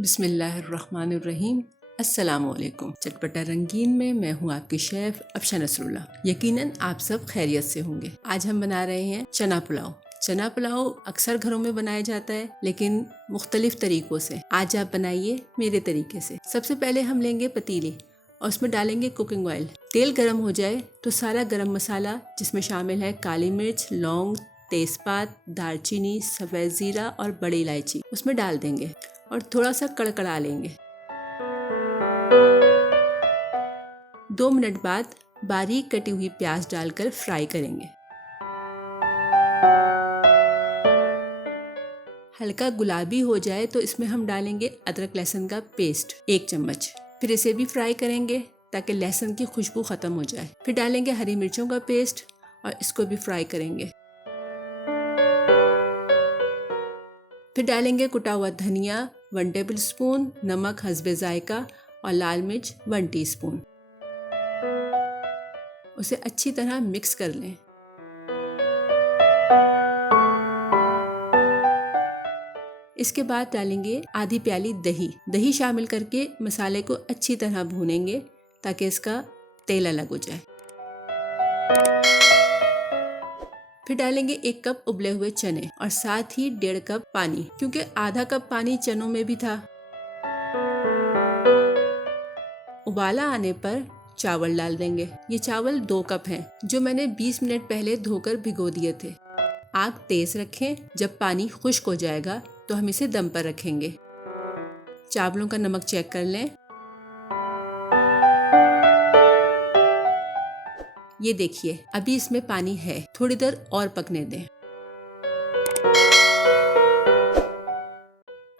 बिस्मिल्लाहिर्रहमानिर्रहीम। अस्सलामुअलैकुम। चटपटा रंगीन में मैं हूँ आपकी शेफ अफशा नसरुल्लाह। यकीनन आप सब खैरियत से होंगे। आज हम बना रहे हैं चना पुलाव। चना पुलाव अक्सर घरों में बनाया जाता है, लेकिन मुख्तलिफ तरीकों से। आज आप बनाइए मेरे तरीके से। सबसे पहले हम लेंगे पतीली और उसमें डालेंगे कुकिंग ऑयल। तेल गर्म हो जाए तो सारा गरम मसाला, जिसमें शामिल है काली मिर्च, लौंग, तेजपात, दालचीनी, सफ़ेद ज़ीरा और बड़ी इलायची, उसमें डाल देंगे और थोड़ा सा कड़कड़ा लेंगे। 2 मिनट बाद बारीक कटी हुई प्याज डालकर फ्राई करेंगे। हल्का गुलाबी हो जाए तो इसमें हम डालेंगे अदरक लहसुन का पेस्ट 1 चम्मच। फिर इसे भी फ्राई करेंगे ताकि लहसुन की खुशबू खत्म हो जाए। फिर डालेंगे हरी मिर्चों का पेस्ट और इसको भी फ्राई करेंगे। फिर डालेंगे कुटा हुआ धनिया 1 टेबल स्पून, नमक हस्बे जायका और लाल मिर्च 1 टीस्पून। उसे अच्छी तरह मिक्स कर लें। इसके बाद डालेंगे आधी प्याली दही। दही शामिल करके मसाले को अच्छी तरह भूनेंगे ताकि इसका तेल अलग हो जाए। फिर डालेंगे 1 कप उबले हुए चने और साथ ही 1.5 कप पानी, क्योंकि आधा कप पानी चनों में भी था। उबाला आने पर चावल डाल देंगे। ये चावल 2 कप हैं, जो मैंने 20 मिनट पहले धोकर भिगो दिए थे। आग तेज रखें। जब पानी खुश्क हो जाएगा तो हम इसे दम पर रखेंगे। चावलों का नमक चेक कर लें। ये देखिए, अभी इसमें पानी है, थोड़ी देर और पकने दें।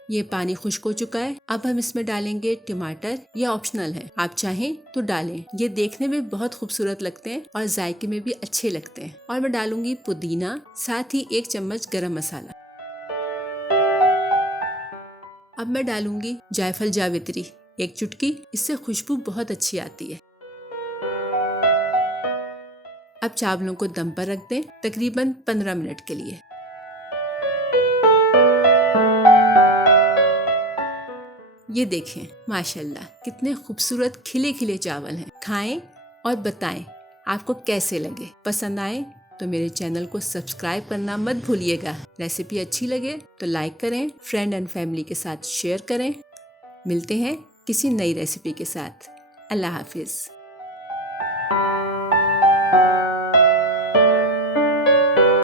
ये पानी खुश्क हो चुका है। अब हम इसमें डालेंगे टमाटर। ये ऑप्शनल है, आप चाहें तो डालें। ये देखने में बहुत खूबसूरत लगते हैं और जायके में भी अच्छे लगते हैं। और मैं डालूंगी पुदीना, साथ ही 1 चम्मच गरम मसाला। अब मैं डालूंगी जायफल जावित्री 1 चुटकी, इससे खुशबू बहुत अच्छी आती है। अब चावलों को दम पर रख दें तकरीबन 15 मिनट के लिए। ये देखें, माशाल्लाह कितने खूबसूरत खिले खिले चावल हैं। खाएं और बताएं आपको कैसे लगे। पसंद आए तो मेरे चैनल को सब्सक्राइब करना मत भूलिएगा। रेसिपी अच्छी लगे तो लाइक करें, फ्रेंड एंड फैमिली के साथ शेयर करें। मिलते हैं किसी नई रेसिपी के साथ। अल्लाह हाफिज़।